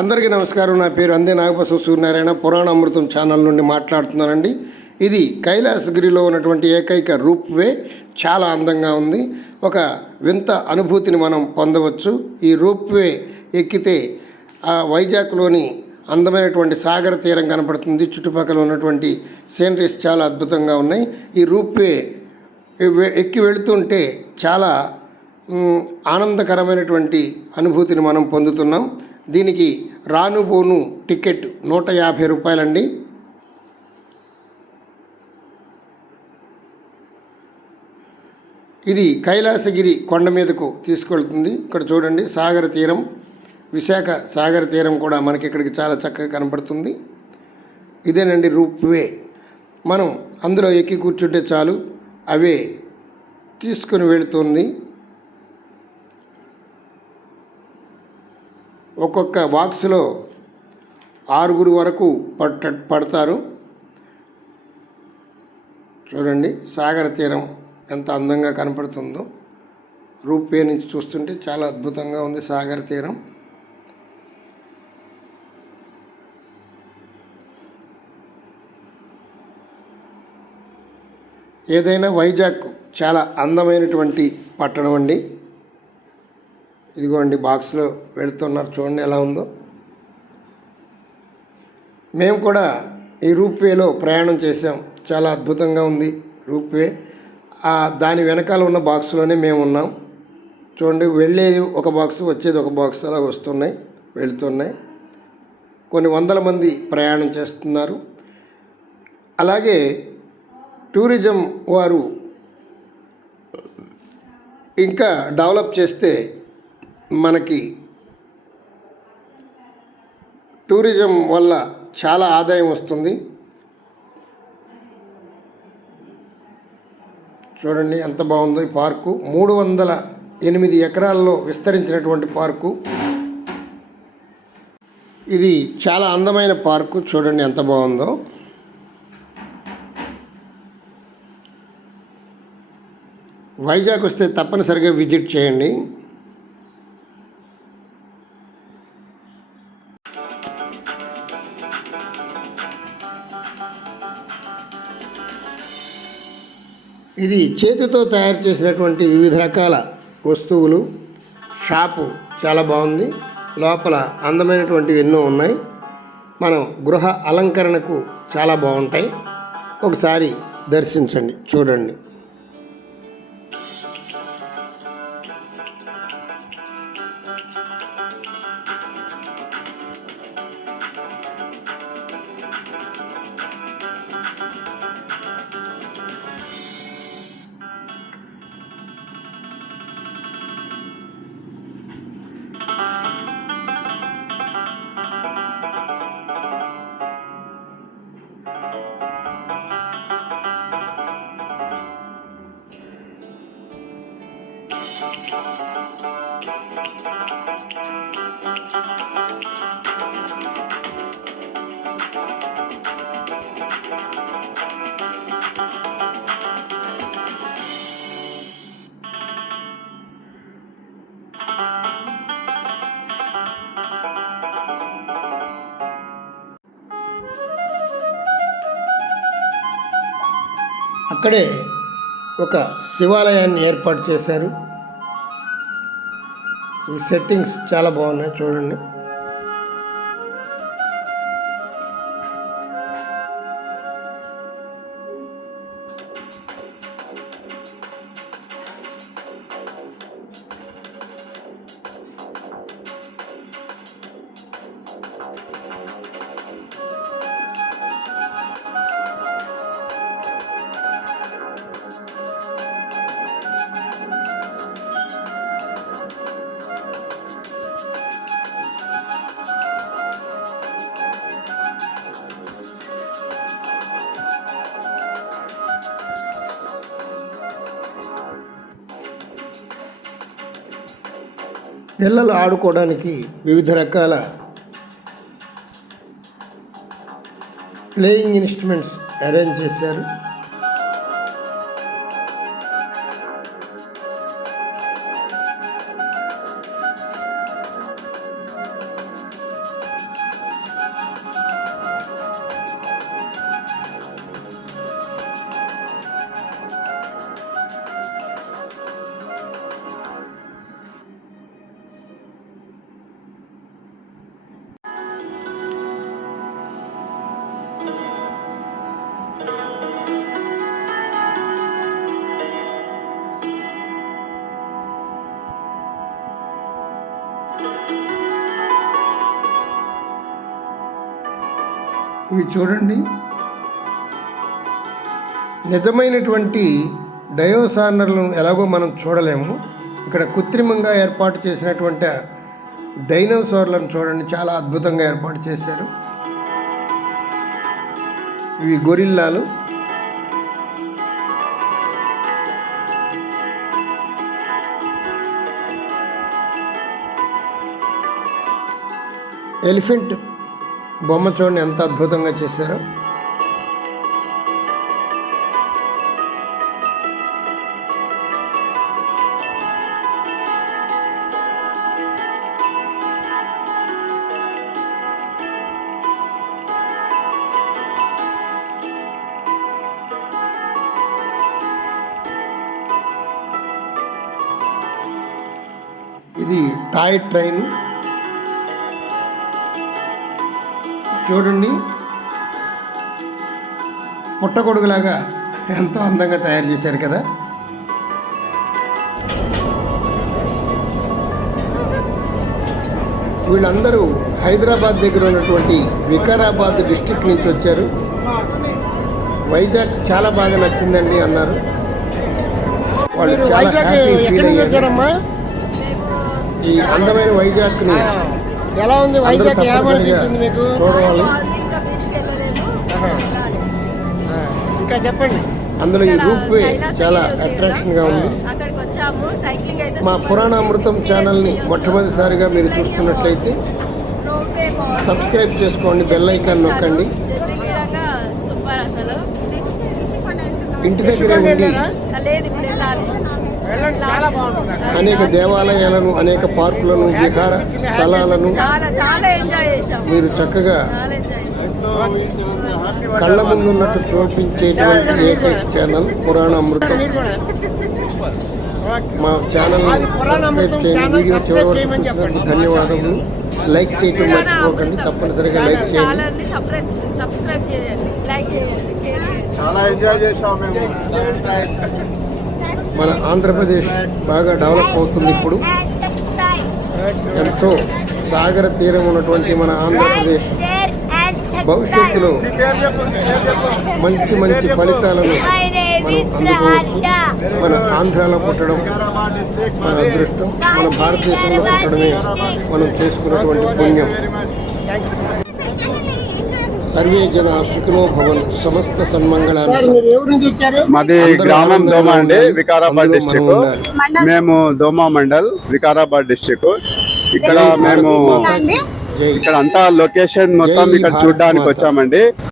అందరికీ నమస్కారం. నా పేరు అందే నాగబసవ సూర్యనారాయణ. పురాణ అమృతం ఛానల్ నుండి మాట్లాడుతున్నానండి. ఇది కైలాసగిరిలో ఉన్నటువంటి ఏకైక రూప్ వే. చాలా అందంగా ఉంది. ఒక వింత అనుభూతిని మనం పొందవచ్చు. ఈ రూప్ వే ఎక్కితే ఆ వైజాగ్లోని అందమైనటువంటి సాగర తీరం కనపడుతుంది. చుట్టుపక్కల ఉన్నటువంటి సీనరీస్ చాలా అద్భుతంగా ఉన్నాయి. ఈ రూప్ వే ఎక్కి వెళుతుంటే చాలా ఆనందకరమైనటువంటి అనుభూతిని మనం పొందుతున్నాం. దీనికి రానుబోను టికెట్ నూట యాభై రూపాయలండి. ఇది కైలాసగిరి కొండ మీదకు తీసుకెళ్తుంది. ఇక్కడ చూడండి సాగర తీరం విశాఖ సాగర తీరం కూడా మనకి ఇక్కడికి చాలా చక్కగా కనపడుతుంది. ఇదేనండి రూప్ వే. మనం అందులో ఎక్కి కూర్చుంటే చాలు అవే తీసుకుని వెళుతుంది. ఒక్కొక్క బాక్స్లో ఆరుగురు వరకు పట్ట పడతారు. చూడండి సాగర తీరం ఎంత అందంగా కనపడుతుందో. రూపే నుంచి చూస్తుంటే చాలా అద్భుతంగా ఉంది సాగర తీరం. ఏదైనా వైజాగ్ చాలా అందమైనటువంటి పట్టణం అండి. ఇదిగోండి బాక్స్లో వెళుతున్నారు. చూడండి ఎలా ఉందో. మేము కూడా ఈ రూప్వేలో ప్రయాణం చేసాం చాలా అద్భుతంగా ఉంది రూప్వే దాని వెనకాల ఉన్న బాక్స్లోనే మేము ఉన్నాం. చూడండి వెళ్ళేది ఒక బాక్స్ వచ్చేది ఒక బాక్స్ అలా వస్తున్నాయి వెళ్తున్నాయి. కొన్ని వందల మంది ప్రయాణం చేస్తున్నారు. అలాగే టూరిజం వారు ఇంకా డెవలప్ చేస్తే మనకి టూరిజం వల్ల చాలా ఆదాయం వస్తుంది. చూడండి ఎంత బాగుందో ఈ పార్కు. మూడు వందల ఎనిమిది ఎకరాల్లో విస్తరించినటువంటి పార్కు. ఇది చాలా అందమైన పార్కు. చూడండి ఎంత బాగుందో. వైజాగ్ వస్తే తప్పనిసరిగా విజిట్ చేయండి. ఇది చేతితో తయారు చేసినటువంటి వివిధ రకాల వస్తువులు షాపు చాలా బాగుంది. లోపల అందమైనటువంటివి ఎన్నో ఉన్నాయి. మనం గృహ అలంకరణకు చాలా బాగుంటాయి. ఒకసారి దర్శించండి చూడండి. అక్కడే ఒక శివాలయాన్ని ఏర్పాటు చేశారు. ఈ సెట్టింగ్స్ చాలా బాగున్నాయి చూడండి. పిల్లలు ఆడుకోవడానికి వివిధ రకాల ప్లేయింగ్ ఇన్స్ట్రుమెంట్స్ అరేంజ్ చేశారు. ఇవి చూడండి. నిజమైనటువంటి డయోసార్నర్లను ఎలాగో మనం చూడలేము. ఇక్కడ కృత్రిమంగా ఏర్పాటు చేసినటువంటి డైనోసార్లను చూడండి. చాలా అద్భుతంగా ఏర్పాటు చేశారు. ఇవి గొరిల్లాలు. ఎలిఫెంట్ బొమ్మ చూడండి ఎంత అద్భుతంగా చేశారో. ఇది టాయ్ ట్రైన్ చూడండి. పుట్టగొడుగులాగా ఎంతో అందంగా తయారు చేశారు కదా. వీళ్ళందరూ హైదరాబాద్ దగ్గర ఉన్నటువంటి వికారాబాద్ డిస్టిక్ నుంచి వచ్చారు. వైజాగ్ చాలా బాగా నచ్చిందండి అన్నారు. వాళ్ళు చాలా హ్యాపీ ఫీల్ అయ్యారు. ఈ అందమైన వైజాగ్ని ఎలా ఉంది వైజాగ్ ఏమనిపించింది మీకు? చూడవాలి ఇంకా చెప్పండి. అందులో ఈ రూప్ చాలా అట్రాక్షన్గా ఉంది. మా పురాణామృతం ఛానల్ని మొట్టమొదటిసారిగా మీరు చూస్తున్నట్లయితే సబ్స్క్రైబ్ చేసుకోండి బెల్ ఐకాన్ నొక్కండి. నిర్విఘ్నంగా సూపర్ అసలు. ఇంటి దగ్గరే ఉండి అనేక దేవాలయాలను అనేక పార్కులను విహార స్థలాలను చాలా చాలా ఎంజాయ్ చేసాం మీరు చక్కగా చాలా ఎంజాయ్ చేసాం కళ్ళ ముందున్నట్టు చూపించేటువంటి ఏకైక ఛానల్. మా పురాణ సబ్స్క్రైబ్ అమృతం చేయండి ఛానల్ వీడియో చివరి సబ్స్క్రైబ్ వరకు చేయమని చూసినందుకు చెప్పండి. ధన్యవాదములు. లైక్ చేయటం మర్చిపోకండి తప్పనిసరిగా లైక్ చేయండి. చేయండి. చేయండి చేయండి. చాలా ఎంజాయ్ చేసాం మేము. మన ఆంధ్రప్రదేశ్ బాగా డెవలప్ అవుతుంది ఇప్పుడు. ఎంతో సాగర తీరం ఉన్నటువంటి మన ఆంధ్రప్రదేశ్ భవిష్యత్తులో మంచి మంచి ఫలితాలను మనం అందుకోవచ్చు. మన ఆంధ్రాలో పుట్టడం మన అదృష్టం మన భారతదేశంలో పుట్టడమే మనం చేసుకున్నటువంటి పుణ్యం. సర్వే జన సుఖినో భవంతు. సమస్త సార్ సన్మంగళాన్ని మాది గ్రామం దోమ అండి. వికారాబాద్ డిస్టిక్. మేము దోమ మండల్ వికారాబాద్ డిస్టిక్ ఇక్కడ మేము ఇక్కడ అంతా లొకేషన్ మొత్తం ఇక్కడ చూడడానికి. వచ్చామండి.